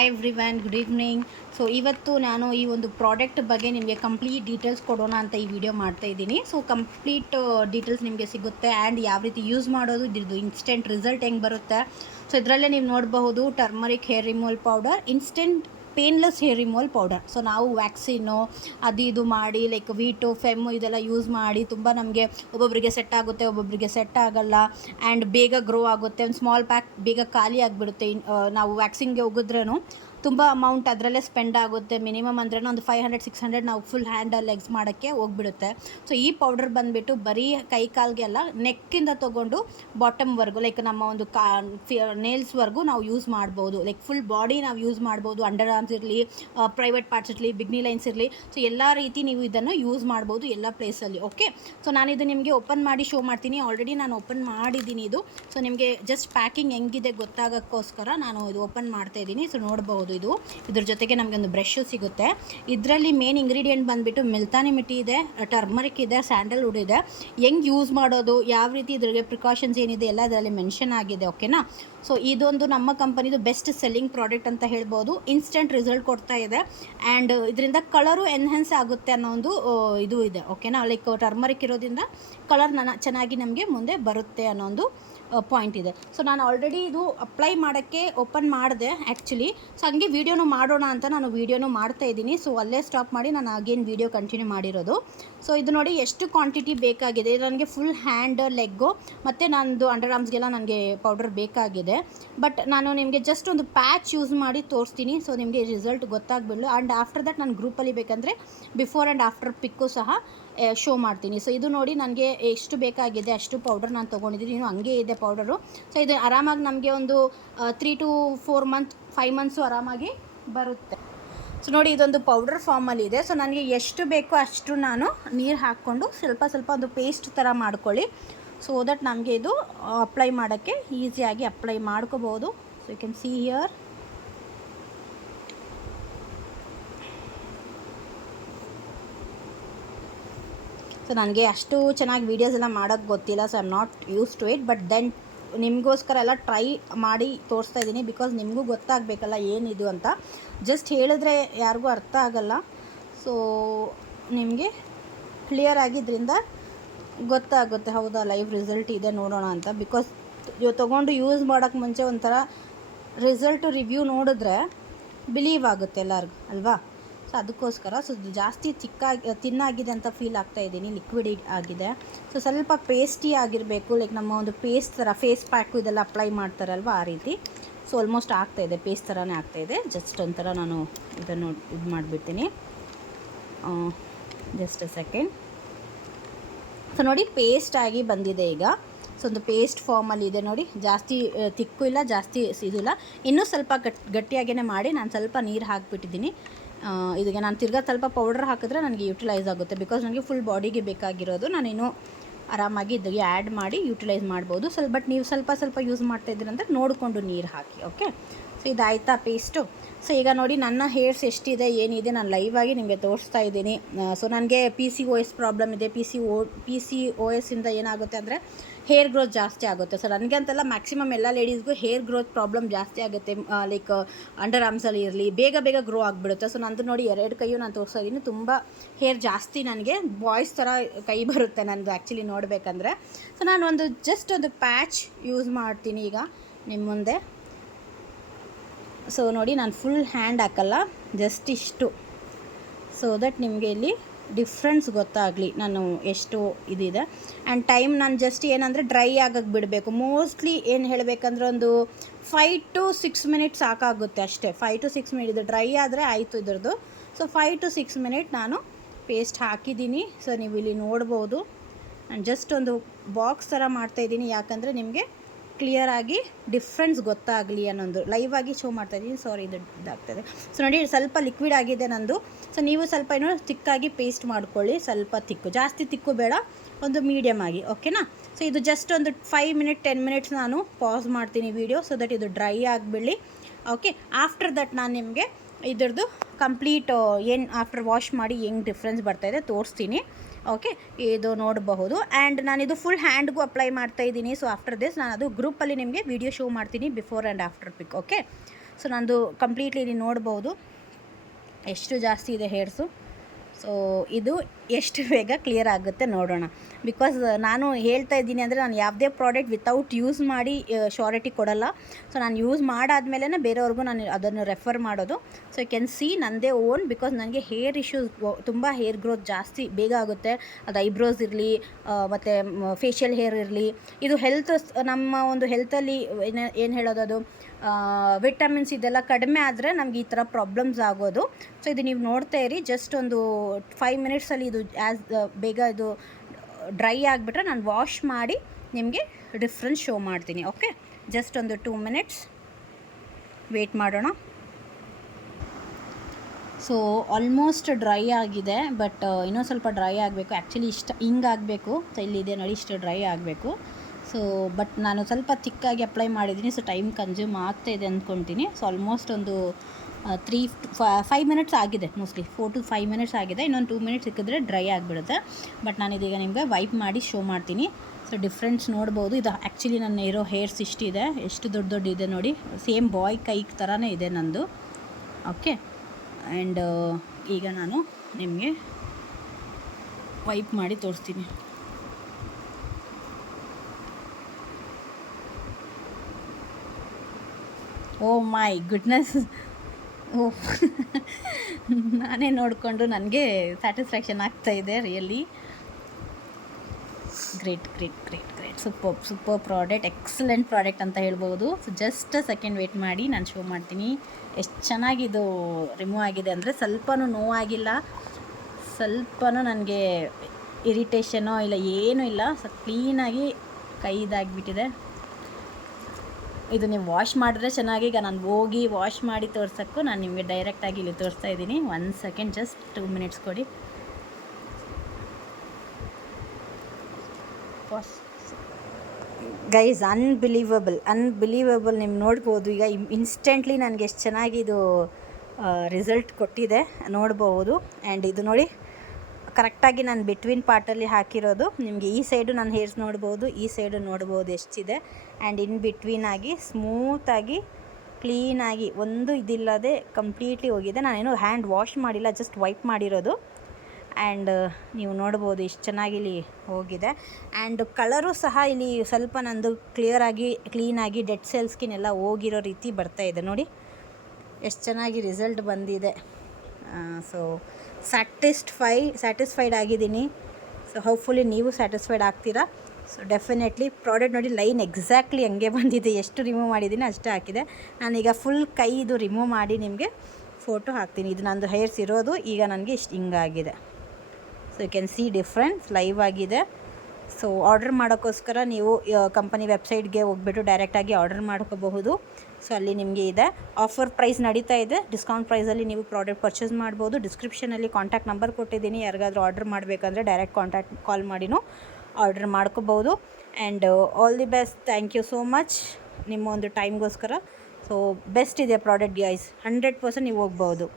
Hi everyone, good evening. So ಇವತ್ತು ನಾನು ಈ ಒಂದು ಪ್ರಾಡಕ್ಟ್ ಬಗ್ಗೆ ನಿಮಗೆ ಕಂಪ್ಲೀಟ್ ಡೀಟೇಲ್ಸ್ ಕೊಡೋಣ ಅಂತ ಈ ವಿಡಿಯೋ ಮಾಡ್ತಾ ಇದ್ದೀನಿ. ಸೊ ಕಂಪ್ಲೀಟ್ ಡೀಟೇಲ್ಸ್ ನಿಮಗೆ ಸಿಗುತ್ತೆ ಆ್ಯಂಡ್ ಯಾವ ರೀತಿ ಯೂಸ್ ಮಾಡೋದು, ಇದ್ರದ್ದು ಇನ್ಸ್ಟೆಂಟ್ ರಿಸಲ್ಟ್ ಹೆಂಗೆ ಬರುತ್ತೆ. ಸೊ ಇದರಲ್ಲೇ ನೀವು ನೋಡಬಹುದು turmeric hair removal powder, instant painless hair removal powder. So ನಾವು ವ್ಯಾಕ್ಸಿನ್ನು ಅದು ಇದು ಮಾಡಿ ಲೈಕ್ ವೀಟು ಫೆಮ್ಮು ಇದೆಲ್ಲ ಯೂಸ್ ಮಾಡಿ ತುಂಬ ನಮಗೆ ಒಬ್ಬೊಬ್ಬರಿಗೆ ಸೆಟ್ ಆಗುತ್ತೆ, ಒಬ್ಬೊಬ್ಬರಿಗೆ ಸೆಟ್ ಆಗಲ್ಲ ಆ್ಯಂಡ್ ಬೇಗ ಗ್ರೋ ಆಗುತ್ತೆ. ಒಂದು ಸ್ಮಾಲ್ ಪ್ಯಾಕ್ ಬೇಗ ಖಾಲಿ ಆಗಿಬಿಡುತ್ತೆ. ನಾವು ವ್ಯಾಕ್ಸಿಂಗ್ಗೆ ಹೋಗಿದ್ರೂ ತುಂಬ ಅಮೌಂಟ್ ಅದರಲ್ಲೇ ಸ್ಪೆಂಡ್ ಆಗುತ್ತೆ. ಮಿನಿಮಮ್ ಅಂದ್ರೆ ಒಂದು 500-600 ನಾವು ಫುಲ್ ಹ್ಯಾಂಡ್ ಲೆಗ್ಸ್ ಮಾಡೋಕ್ಕೆ ಹೋಗ್ಬಿಡುತ್ತೆ. ಸೊ ಈ ಪೌಡರ್ ಬಂದುಬಿಟ್ಟು ಬರೀ ಕೈ ಕಾಲಿಗೆಲ್ಲ ನೆಕ್ಕಿಂದ ತೊಗೊಂಡು ಬಾಟಮ್ವರೆಗೂ ಲೈಕ್ ನಮ್ಮ ಒಂದು ನೇಲ್ಸ್ವರೆಗೂ ನಾವು ಯೂಸ್ ಮಾಡ್ಬೋದು. ಲೈಕ್ ಫುಲ್ ಬಾಡಿ ನಾವು ಯೂಸ್ ಮಾಡ್ಬೋದು. ಅಂಡರ್ ಆರ್ಮ್ಸ್ ಇರಲಿ, ಪ್ರೈವೇಟ್ ಪಾರ್ಟ್ಸ್ ಇರಲಿ, ಬಿಗ್ನಿ ಲೈನ್ಸ್ ಇರಲಿ, ಸೊ ಎಲ್ಲ ರೀತಿ ನೀವು ಇದನ್ನು ಯೂಸ್ ಮಾಡ್ಬೋದು ಎಲ್ಲ ಪ್ಲೇಸಲ್ಲಿ. ಓಕೆ, ಸೊ ನಾನಿದು ನಿಮಗೆ ಓಪನ್ ಮಾಡಿ ಶೋ ಮಾಡ್ತೀನಿ. ಆಲ್ರೆಡಿ ನಾನು ಓಪನ್ ಮಾಡಿದ್ದೀನಿ ಇದು. ಸೊ ನಿಮಗೆ ಜಸ್ಟ್ ಪ್ಯಾಕಿಂಗ್ ಹೆಂಗಿದೆ ಗೊತ್ತಾಗೋಕ್ಕೋಸ್ಕರ ನಾನು ಇದು ಓಪನ್ ಮಾಡ್ತಾಯಿದ್ದೀನಿ. ಸೊ ನೋಡ್ಬೋದು ಇದ್ರ ಜೊತೆಗೆ ನಮಗೆ ಒಂದು ಬ್ರಷು ಸಿಗುತ್ತೆ. ಇದರಲ್ಲಿ ಮೇನ್ ಇಂಗ್ರೀಡಿಯೆಂಟ್ ಬಂದುಬಿಟ್ಟು ಮಿಲ್ತಾನಿ ಮಿಟ್ಟಿ ಇದೆ, ಟರ್ಮರಿಕ್ ಇದೆ, ಸ್ಯಾಂಡಲ್ವುಡ್ ಇದೆ. ಹೆಂಗೆ ಯೂಸ್ ಮಾಡೋದು, ಯಾವ ರೀತಿ ಇದ್ರಿಗೆ ಪ್ರಿಕಾಷನ್ಸ್ ಏನಿದೆ ಎಲ್ಲ ಇದರಲ್ಲಿ ಮೆನ್ಷನ್ ಆಗಿದೆ. ಓಕೆನಾ. ಸೊ ಇದೊಂದು ನಮ್ಮ ಕಂಪನಿದು ಬೆಸ್ಟ್ ಸೆಲ್ಲಿಂಗ್ ಪ್ರಾಡಕ್ಟ್ ಅಂತ ಹೇಳ್ಬೋದು. ಇನ್ಸ್ಟೆಂಟ್ ರಿಸಲ್ಟ್ ಕೊಡ್ತಾ ಇದೆ ಆ್ಯಂಡ್ ಇದರಿಂದ ಕಲರು ಎನ್ಹೆನ್ಸ್ ಆಗುತ್ತೆ ಅನ್ನೋ ಒಂದು ಇದು ಇದೆ. ಓಕೆನಾ. ಲೈಕ್ ಟರ್ಮರಿಕ್ ಇರೋದ್ರಿಂದ ಕಲರ್ ಚೆನ್ನಾಗಿ ನಮಗೆ ಮುಂದೆ ಬರುತ್ತೆ ಅನ್ನೋ ಒಂದು ಪಾಯಿಂಟ್ ಇದೆ. ಸೊ ನಾನು ಆಲ್ರೆಡಿ ಇದು ಅಪ್ಲೈ ಮಾಡೋಕ್ಕೆ ಓಪನ್ ಮಾಡಿದೆ ಆ್ಯಕ್ಚುಲಿ. ಸೊ ಹಂಗೆ ವೀಡಿಯೋನು ಮಾಡೋಣ ಅಂತ ನಾನು ವೀಡಿಯೋನು ಮಾಡ್ತಾಯಿದ್ದೀನಿ. ಸೊ ಅಲ್ಲೇ ಸ್ಟಾಪ್ ಮಾಡಿ ನಾನು ಅಗೇನ್ ವೀಡಿಯೋ ಕಂಟಿನ್ಯೂ ಮಾಡಿರೋದು. ಸೊ ಇದು ನೋಡಿ ಎಷ್ಟು ಕ್ವಾಂಟಿಟಿ ಬೇಕಾಗಿದೆ. ನನಗೆ ಫುಲ್ ಹ್ಯಾಂಡ್, ಲೆಗ್ಗು ಮತ್ತು ನಂದು ಅಂಡರ್ ಆರ್ಮ್ಸ್ಗೆಲ್ಲ ನನಗೆ ಪೌಡರ್ ಬೇಕಾಗಿದೆ. ಬಟ್ ನಾನು ನಿಮಗೆ ಜಸ್ಟ್ ಒಂದು ಪ್ಯಾಚ್ ಯೂಸ್ ಮಾಡಿ ತೋರಿಸ್ತೀನಿ. ಸೊ ನಿಮಗೆ ರಿಸಲ್ಟ್ ಗೊತ್ತಾಗ್ಬಿಡ್ಲು. ಆ್ಯಂಡ್ ಆಫ್ಟರ್ ದಟ್ ನಾನು ಗ್ರೂಪಲ್ಲಿ ಬೇಕಂದರೆ ಬಿಫೋರ್ ಆ್ಯಂಡ್ ಆಫ್ಟರ್ ಪಿಕ್ಕು ಸಹ ಶೋ ಮಾಡ್ತೀನಿ. ಸೊ ಇದು ನೋಡಿ ನನಗೆ ಎಷ್ಟು ಬೇಕಾಗಿದೆ ಅಷ್ಟು ಪೌಡರ್ ನಾನು ತೊಗೊಂಡಿದ್ದೀನಿ. ಇನ್ನೂ ಹಂಗೆ ಇದೆ ಪೌಡರು. ಸೊ ಇದು ಆರಾಮಾಗಿ ನಮಗೆ ಒಂದು 3 to 4 months 5 months ಆರಾಮಾಗಿ ಬರುತ್ತೆ. ಸೊ ನೋಡಿ ಇದೊಂದು ಪೌಡರ್ ಫಾರ್ಮಲ್ಲಿ ಇದೆ. ಸೊ ನನಗೆ ಎಷ್ಟು ಬೇಕೋ ಅಷ್ಟು ನಾನು ನೀರು ಹಾಕ್ಕೊಂಡು ಸ್ವಲ್ಪ ಒಂದು ಪೇಸ್ಟ್ ಥರ ಮಾಡ್ಕೊಳ್ಳಿ. ಸೊ ದಟ್ ನಮಗೆ ಇದು ಅಪ್ಲೈ ಮಾಡೋಕ್ಕೆ ಈಸಿಯಾಗಿ ಅಪ್ಲೈ ಮಾಡ್ಕೋಬೋದು. So you can see here. So ನನಗೆ ಅಷ್ಟು ಚೆನ್ನಾಗಿ ವೀಡಿಯೋಸ್ ಎಲ್ಲ ಮಾಡೋಕ್ಕೆ ಗೊತ್ತಿಲ್ಲ. So I am not use to it. But then ನಿಮಗೋಸ್ಕರ ಎಲ್ಲ ಟ್ರೈ ಮಾಡಿ ತೋರಿಸ್ತಾ ಇದ್ದೀನಿ. ಬಿಕಾಸ್ ನಿಮಗೂ ಗೊತ್ತಾಗಬೇಕಲ್ಲ ಏನಿದು ಅಂತ. ಜಸ್ಟ್ ಹೇಳಿದ್ರೆ ಯಾರಿಗೂ ಅರ್ಥ ಆಗಲ್ಲ. ಸೊ ನಿಮಗೆ ಕ್ಲಿಯರ್ ಆಗಿದ್ದರಿಂದ ಗೊತ್ತಾಗುತ್ತೆ ಹೌದಾ ಲೈವ್ ರಿಸಲ್ಟ್ ಇದೆ ನೋಡೋಣ ಅಂತ. ಬಿಕಾಸ್ ತೊಗೊಂಡು ಯೂಸ್ ಮಾಡೋಕ್ಕೆ ಮುಂಚೆ ಒಂಥರ ರಿಸಲ್ಟು ರಿವ್ಯೂ ನೋಡಿದ್ರೆ ಬಿಲೀವ್ ಆಗುತ್ತೆ ಎಲ್ಲರಿಗೂ ಅಲ್ವಾ. ಸೊ ಅದಕ್ಕೋಸ್ಕರ ಸೊ ಜಾಸ್ತಿ ತಿನ್ನಾಗಿದೆ ಅಂತ ಫೀಲ್ ಆಗ್ತಾಯಿದ್ದೀನಿ. ಲಿಕ್ವಿಡ್ ಆಗಿದೆ. ಸೊ ಸ್ವಲ್ಪ ಪೇಸ್ಟಿ ಆಗಿರಬೇಕು. ಲೈಕ್ ನಮ್ಮ ಒಂದು ಪೇಸ್ಟ್ ಥರ ಫೇಸ್ ಪ್ಯಾಕು ಇದೆಲ್ಲ ಅಪ್ಲೈ ಮಾಡ್ತಾರಲ್ವ ಆ ರೀತಿ. ಸೊ ಆಲ್ಮೋಸ್ಟ್ ಆಗ್ತಾಯಿದೆ, ಪೇಸ್ಟ್ ಥರನೇ ಆಗ್ತಾಯಿದೆ. ಜಸ್ಟ್ ಒಂಥರ ನಾನು ಇದನ್ನು ಇದು ಮಾಡಿಬಿಡ್ತೀನಿ. Just a second. ಸೊ ನೋಡಿ ಪೇಸ್ಟ್ ಆಗಿ ಬಂದಿದೆ ಈಗ. ಸೊ ಒಂದು ಪೇಸ್ಟ್ ಫಾರ್ಮಲ್ಲಿ ಇದೆ ನೋಡಿ. ಜಾಸ್ತಿ ತಿಕ್ಕು ಇಲ್ಲ, ಜಾಸ್ತಿ ಇದಿಲ್ಲ. ಇನ್ನೂ ಸ್ವಲ್ಪ ಗಟ್ಟಿಯಾಗೇ ಮಾಡಿ ನಾನು ಸ್ವಲ್ಪ ನೀರು ಹಾಕಿಬಿಟ್ಟಿದ್ದೀನಿ. ಇದಕ್ಕೆ ನಾನು ತಿರ್ಗಾ ಸ್ವಲ್ಪ ಪೌಡರ್ ಹಾಕಿದ್ರೆ ನನಗೆ ಯುಟಿಲೈಸ್ ಆಗುತ್ತೆ. ಬಿಕಾಸ್ ನನಗೆ ಫುಲ್ ಬಾಡಿಗೆ ಬೇಕಾಗಿರೋದು. ನಾನಿನ್ನೂ ಆರಾಮಾಗಿ ಇದಕ್ಕೆ ಆ್ಯಡ್ ಮಾಡಿ ಯುಟಿಲೈಸ್ ಮಾಡ್ಬೋದು. ಬಟ್ ನೀವು ಸ್ವಲ್ಪ ಯೂಸ್ ಮಾಡ್ತಾಯಿದ್ದೀರಂದ್ರೆ ನೋಡಿಕೊಂಡು ನೀರು ಹಾಕಿ. ಓಕೆ. ಸೊ ಇದಾಯ್ತಾ ಪೇಸ್ಟು. ಸೊ ಈಗ ನೋಡಿ ನನ್ನ ಹೇರ್ಸ್ ಎಷ್ಟಿದೆ ಏನಿದೆ ನಾನು ಲೈವಾಗಿ ನಿಮಗೆ ತೋರಿಸ್ತಾ ಇದ್ದೀನಿ. ಸೊ ನನಗೆ PCOS ಪ್ರಾಬ್ಲಮ್ ಇದೆ. PCOS ಇಂದ ಏನಾಗುತ್ತೆ ಅಂದರೆ ಹೇರ್ ಗ್ರೋತ್ ಜಾಸ್ತಿ ಆಗುತ್ತೆ. ಸೊ ನನಗೆ ಅಂತೆಲ್ಲ ಮ್ಯಾಕ್ಸಿಮಮ್ ಎಲ್ಲ ಲೇಡೀಸ್ಗೂ ಹೇರ್ ಗ್ರೋತ್ ಪ್ರಾಬ್ಲಮ್ ಜಾಸ್ತಿ ಆಗುತ್ತೆ. ಲೈಕ್ ಅಂಡರ್ ಆರ್ಮ್ಸಲ್ಲಿ ಇರಲಿ ಬೇಗ ಗ್ರೋ ಆಗಿಬಿಡುತ್ತೆ. ಸೊ ನಂದು ನೋಡಿ 2 ಕೈಯು ನಾನು ತೋರಿಸ್ತಾ ಇದ್ದೀನಿ. ತುಂಬ ಹೇರ್ ಜಾಸ್ತಿ ನನಗೆ ಬಾಯ್ಸ್ ಥರ ಕೈ ಬರುತ್ತೆ ನಂದು ಆ್ಯಕ್ಚುಲಿ ನೋಡಬೇಕಂದ್ರೆ. ಸೊ ನಾನು ಜಸ್ಟ್ ಒಂದು ಪ್ಯಾಚ್ ಯೂಸ್ ಮಾಡ್ತೀನಿ ಈಗ ನಿಮ್ಮ ಮುಂದೆ. ಸೊ ನೋಡಿ ನಾನು ಫುಲ್ ಹ್ಯಾಂಡ್ ಹಾಕಲ್ಲ, ಜಸ್ಟ್ ಇಷ್ಟು. ಸೊ ದಟ್ ನಿಮಗೆ ಇಲ್ಲಿ ಡಿಫ್ರೆನ್ಸ್ ಗೊತ್ತಾಗಲಿ ನಾನು ಎಷ್ಟು ಇದಿದೆ. ಆ್ಯಂಡ್ ಟೈಮ್ ನಾನು ಜಸ್ಟ್ ಏನಂದರೆ ಡ್ರೈ ಆಗಕ್ಕೆ ಬಿಡಬೇಕು. ಮೋಸ್ಟ್ಲಿ ಏನು ಹೇಳಬೇಕಂದ್ರೆ ಒಂದು 5 to 6 minutes ಸಾಕಾಗುತ್ತೆ ಅಷ್ಟೇ. 5 to 6 minutes ಇದು ಡ್ರೈ ಆದರೆ ಆಯಿತು ಇದ್ರದ್ದು. ಸೊ 5 to 6 minutes ನಾನು ಪೇಸ್ಟ್ ಹಾಕಿದ್ದೀನಿ. ಸೊ ನೀವು ಇಲ್ಲಿ ನೋಡ್ಬೋದು. ನಾನು ಜಸ್ಟ್ ಒಂದು ಬಾಕ್ಸ್ ಥರ ಮಾಡ್ತಾಯಿದ್ದೀನಿ. ಯಾಕಂದರೆ ನಿಮಗೆ ಕ್ಲಿಯರ್ ಆಗಿ ಡಿಫ್ರೆನ್ಸ್ ಗೊತ್ತಾಗಲಿ ಅನ್ನೋದು ಲೈವಾಗಿ ಶೋ ಮಾಡ್ತಾಯಿದ್ದೀನಿ. ಸಾರಿ ಇದು ಇದಾಗ್ತದೆ. ಸೊ ನೋಡಿ ಸ್ವಲ್ಪ ಲಿಕ್ವಿಡ್ ಆಗಿದೆ ನಂದು. ಸೊ ನೀವು ಸ್ವಲ್ಪ ಏನೋ ತಿಕ್ಕಾಗಿ ಪೇಸ್ಟ್ ಮಾಡ್ಕೊಳ್ಳಿ. ಸ್ವಲ್ಪ ತಿಕ್ಕು, ಜಾಸ್ತಿ ತಿಕ್ಕು ಬೇಡ, ಒಂದು ಮೀಡಿಯಮ್ ಆಗಿ. ಓಕೆನಾ. ಸೊ ಇದು ಜಸ್ಟ್ ಒಂದು 5 minutes 10 minutes ನಾನು ಪಾಸ್ ಮಾಡ್ತೀನಿ ವಿಡಿಯೋ. ಸೊ ದಟ್ ಇದು ಡ್ರೈ ಆಗಿಬಿಡಲಿ. ಓಕೆ. ಆಫ್ಟರ್ ದಟ್ ನಾನು ನಿಮಗೆ ಇದರದ್ದು ಕಂಪ್ಲೀಟ್ ಏನು ಆಫ್ಟರ್ ವಾಶ್ ಮಾಡಿ ಹೆಂಗೆ ಡಿಫ್ರೆನ್ಸ್ ಬರ್ತಾಯಿದೆ ತೋರಿಸ್ತೀನಿ. ಓಕೆ, ಇದು ನೋಡಬಹುದು. ಆ್ಯಂಡ್ ನಾನಿದು ಫುಲ್ ಹ್ಯಾಂಡ್ಗೂ ಅಪ್ಲೈ ಮಾಡ್ತಾಯಿದ್ದೀನಿ. ಸೊ ಆಫ್ಟರ್ ದಿಸ್ ನಾನು ಅದು ಗ್ರೂಪಲ್ಲಿ ನಿಮಗೆ ವಿಡಿಯೋ ಶೋ ಮಾಡ್ತೀನಿ before and after pick. Okay, so ನಂದು ಕಂಪ್ಲೀಟ್ಲಿ ಇಲ್ಲಿ ನೋಡ್ಬೋದು ಎಷ್ಟು ಜಾಸ್ತಿ ಇದೆ ಹೇರ್ಸು. ಸೊ ಇದು ಎಷ್ಟು ಬೇಗ ಕ್ಲಿಯರ್ ಆಗುತ್ತೆ ನೋಡೋಣ. ಬಿಕಾಸ್ ನಾನು ಹೇಳ್ತಾ ಇದ್ದೀನಿ ಅಂದರೆ ನಾನು ಯಾವುದೇ ಪ್ರಾಡಕ್ಟ್ ವಿತೌಟ್ ಯೂಸ್ ಮಾಡಿ ಶ್ಯೂರಿಟಿ ಕೊಡಲ್ಲ. ಸೊ ನಾನು ಯೂಸ್ ಮಾಡಾದ್ಮೇಲೆ ಬೇರೆಯವ್ರಿಗೂ ನಾನು ಅದನ್ನು ರೆಫರ್ ಮಾಡೋದು. ಸೊ ಯು ಕ್ಯಾನ್ ಸಿ ನನ್ನದೇ ಓನ್, ಬಿಕಾಸ್ ನನಗೆ ಹೇರ್ ಇಶ್ಯೂಸ್ ತುಂಬ ಹೇರ್ ಗ್ರೋತ್ ಜಾಸ್ತಿ ಬೇಗ ಆಗುತ್ತೆ. ಅದು ಐಬ್ರೋಸ್ ಇರಲಿ ಮತ್ತು ಫೇಶಿಯಲ್ ಹೇರ್ ಇರಲಿ, ಇದು ಹೆಲ್ತ್ ನಮ್ಮ ಒಂದು ಹೆಲ್ತಲ್ಲಿ ಏನು ಹೇಳೋದು, ಅದು ವಿಟಮಿನ್ಸ್ ಇದೆಲ್ಲ ಕಡಿಮೆ ಆದರೆ ನಮ್ಗೆ ಈ ಥರ ಪ್ರಾಬ್ಲಮ್ಸ್ ಆಗೋದು. ಸೊ ಇದು ನೀವು ನೋಡ್ತಾ ಇರಿ, ಜಸ್ಟ್ ಒಂದು 5 ಮಿನಿಟ್ಸಲ್ಲಿ ಇದು ಬೇಗ ಇದು ಡ್ರೈ ಆಗಿಬಿಟ್ರೆ ನಾನು ವಾಶ್ ಮಾಡಿ ನಿಮಗೆ ಡಿಫ್ರೆನ್ಸ್ ಶೋ ಮಾಡ್ತೀನಿ. ಓಕೆ, ಜಸ್ಟ್ ಒಂದು 2 ಮಿನಿಟ್ಸ್ ವೇಟ್ ಮಾಡೋಣ. ಸೊ ಆಲ್ಮೋಸ್ಟ್ ಡ್ರೈ ಆಗಿದೆ, ಬಟ್ ಇನ್ನೂ ಸ್ವಲ್ಪ ಡ್ರೈ ಆಗಬೇಕು. ಆ್ಯಕ್ಚುಲಿ ಹಿಂಗಾಗಬೇಕು. ಸೊ ಇಲ್ಲಿದೆ ನೋಡಿ, ಇಷ್ಟು ಡ್ರೈ ಆಗಬೇಕು. ಸೊ ಬಟ್ ನಾನು ಸ್ವಲ್ಪ ತಿಕ್ಕಾಗಿ ಅಪ್ಲೈ ಮಾಡಿದ್ದೀನಿ. ಸೊ ಟೈಮ್ ಕನ್ಸ್ಯೂಮ್ ಆಗ್ತಾಯಿದೆ ಅಂದ್ಕೊತೀನಿ. ಸೊ ಆಲ್ಮೋಸ್ಟ್ ಒಂದು 3-5 ಮಿನಿಟ್ಸ್ ಆಗಿದೆ, ಮೋಸ್ಟ್ಲಿ 4 to 5 ಮಿನಿಟ್ಸ್ ಆಗಿದೆ. ಇನ್ನೊಂದು 2 ಮಿನಿಟ್ಸ್ ಸಿಕ್ಕಿದ್ರೆ ಡ್ರೈ ಆಗಿಬಿಡುತ್ತೆ. ಬಟ್ ನಾನಿದೀಗ ನಿಮಗೆ ವೈಪ್ ಮಾಡಿ ಶೋ ಮಾಡ್ತೀನಿ. ಸೊ ಡಿಫ್ರೆನ್ಸ್ ನೋಡ್ಬೋದು. ಇದು ಆ್ಯಕ್ಚುಲಿ ನನ್ನ ಇರೋ ಹೇರ್ಸ್ ಇಷ್ಟಿದೆ, ಎಷ್ಟು ದೊಡ್ಡ ಇದೆ ನೋಡಿ. ಸೇಮ್ ಬಾಯ್ ಕೈ ಥರನೇ ಇದೆ ನಂದು. ಓಕೆ, ಆ್ಯಂಡ್ ಈಗ ನಾನು ನಿಮಗೆ ವೈಪ್ ಮಾಡಿ ತೋರಿಸ್ತೀನಿ. ಓ ಮೈ ಗುಡ್ನೆಸ್, ಓ ನಾನೇ ನೋಡಿಕೊಂಡು ನನಗೆ ಸ್ಯಾಟಿಸ್ಫ್ಯಾಕ್ಷನ್ ಆಗ್ತಾಯಿದೆ. Really great great great great, super product, excellent product ಅಂತ ಹೇಳ್ಬೋದು. ಸೊ ಜಸ್ಟ್ ಸೆಕೆಂಡ್ ವೇಟ್ ಮಾಡಿ, ನಾನು ಶೋ ಮಾಡ್ತೀನಿ ಎಷ್ಟು ಚೆನ್ನಾಗಿದು ರಿಮೂವ್ ಆಗಿದೆ ಅಂದರೆ. ಸ್ವಲ್ಪನೂ ನೋವಾಗಿಲ್ಲ, ಸ್ವಲ್ಪನೂ ನನಗೆ ಇರಿಟೇಷನೋ ಇಲ್ಲ, ಏನೂ ಇಲ್ಲ. ಸೊ ಕ್ಲೀನಾಗಿ ಕೈ ಇದಾಗಿಬಿಟ್ಟಿದೆ. ಇದು ನೀವು ವಾಶ್ ಮಾಡಿದ್ರೆ ಚೆನ್ನಾಗಿ. ಈಗ ನಾನು ಹೋಗಿ ವಾಶ್ ಮಾಡಿ ತೋರ್ಸೋಕ್ಕೂ ನಾನು ನಿಮಗೆ ಡೈರೆಕ್ಟಾಗಿ ಇಲ್ಲಿ ತೋರಿಸ್ತಾ ಇದ್ದೀನಿ. 1 ಸೆಕೆಂಡ್, ಜಸ್ಟ್ 2 ಮಿನಿಟ್ಸ್ ಕೊಡಿ. Guys, unbelievable. ನೀವು ನೋಡ್ಬೋದು ಈಗ ಇನ್ಸ್ಟೆಂಟ್ಲಿ ನನಗೆ ಎಷ್ಟು ಚೆನ್ನಾಗಿ ಇದು ರಿಸಲ್ಟ್ ಕೊಟ್ಟಿದೆ ನೋಡ್ಬೋದು. ಆ್ಯಂಡ್ ಇದು ನೋಡಿ, ಕರೆಕ್ಟಾಗಿ ನಾನು ಬಿಟ್ವೀನ್ ಪಾರ್ಟಲ್ಲಿ ಹಾಕಿರೋದು. ನಿಮಗೆ ಈ ಸೈಡು ನಾನು ಹೇರ್ಸ್ ನೋಡ್ಬೋದು, ಈ ಸೈಡು ನೋಡ್ಬೋದು ಎಷ್ಟಿದೆ. ಆ್ಯಂಡ್ ಇನ್ ಬಿಟ್ವೀನ್ ಆಗಿ ಸ್ಮೂತಾಗಿ ಕ್ಲೀನಾಗಿ ಒಂದು ಇದಿಲ್ಲದೆ ಕಂಪ್ಲೀಟ್ಲಿ ಹೋಗಿದೆ. ನಾನೇನು ಹ್ಯಾಂಡ್ ವಾಶ್ ಮಾಡಿಲ್ಲ, ಜಸ್ಟ್ ವೈಪ್ ಮಾಡಿರೋದು. ಆ್ಯಂಡ್ ನೀವು ನೋಡ್ಬೋದು ಎಷ್ಟು ಚೆನ್ನಾಗಿ ಇಲ್ಲಿ ಹೋಗಿದೆ. ಆ್ಯಂಡ್ ಕಲರು ಸಹ ಇಲ್ಲಿ ಸ್ವಲ್ಪ ನಂದು ಕ್ಲೀನಾಗಿ ಡೆಡ್ ಸೆಲ್ ಸ್ಕಿನ್ ಎಲ್ಲ ಹೋಗಿರೋ ರೀತಿ ಬರ್ತಾಯಿದೆ ನೋಡಿ, ಎಷ್ಟು ಚೆನ್ನಾಗಿ ರಿಸಲ್ಟ್ ಬಂದಿದೆ. ಸೊ ಸ್ಯಾಟಿಸ್ಫೈಡ್ ಆಗಿದ್ದೀನಿ. ಸೊ ಹೋಪ್ಫುಲಿ ನೀವು ಸ್ಯಾಟಿಸ್ಫೈಡ್ ಆಗ್ತೀರಾ. ಸೊ ಡೆಫಿನೆಟ್ಲಿ ಪ್ರಾಡಕ್ಟ್ ನೋಡಿ, ಲೈನ್ ಎಕ್ಸಾಕ್ಟ್ಲಿ ಹಂಗೆ ಬಂದಿದೆ. ಎಷ್ಟು ರಿಮೂವ್ ಮಾಡಿದ್ದೀನಿ ಅಷ್ಟೇ ಹಾಕಿದೆ. ನಾನೀಗ ಫುಲ್ ಕೈ ಇದು ರಿಮೂವ್ ಮಾಡಿ ನಿಮಗೆ ಫೋಟೋ ಹಾಕ್ತೀನಿ. ಇದು ನಂದು ಹೇರ್ಸ್ ಇರೋದು, ಈಗ ನನಗೆ ಇಷ್ಟು ಹಿಂಗಾಗಿದೆ. So you can see difference live ಆಗಿದೆ. ಸೊ ಆರ್ಡರ್ ಮಾಡೋಕ್ಕೋಸ್ಕರ ನೀವು ಕಂಪನಿ ವೆಬ್ಸೈಟ್ಗೆ ಹೋಗ್ಬಿಟ್ಟು ಡೈರೆಕ್ಟಾಗಿ ಆರ್ಡರ್ ಮಾಡ್ಕೋಬಹುದು. ಸೊ ಅಲ್ಲಿ ನಿಮಗೆ ಇದೆ ಆಫರ್ ಪ್ರೈಸ್ ನಡೀತಾ ಇದೆ. ಡಿಸ್ಕೌಂಟ್ ಪ್ರೈಸಲ್ಲಿ ನೀವು ಪ್ರಾಡಕ್ಟ್ ಪರ್ಚೇಸ್ ಮಾಡ್ಬೋದು. ಡಿಸ್ಕ್ರಿಪ್ಷನಲ್ಲಿ ಕಾಂಟ್ಯಾಕ್ಟ್ ನಂಬರ್ ಕೊಟ್ಟಿದ್ದೀನಿ. ಯಾರಿಗಾದರೂ ಆರ್ಡರ್ ಮಾಡಬೇಕಂದ್ರೆ ಡೈರೆಕ್ಟ್ ಕಾಲ್ ಮಾಡಿನೂ ಆರ್ಡರ್ ಮಾಡ್ಕೋಬೋದು. And all the best. Thank you so much ನಿಮ್ಮ ಒಂದು ಟೈಮ್ಗೋಸ್ಕರ. ಸೊ ಬೆಸ್ಟ್ ಇದೆ ಪ್ರಾಡಕ್ಟ್ ಗೈಸ್, 100% ನೀವು ಹೋಗ್ಬೋದು.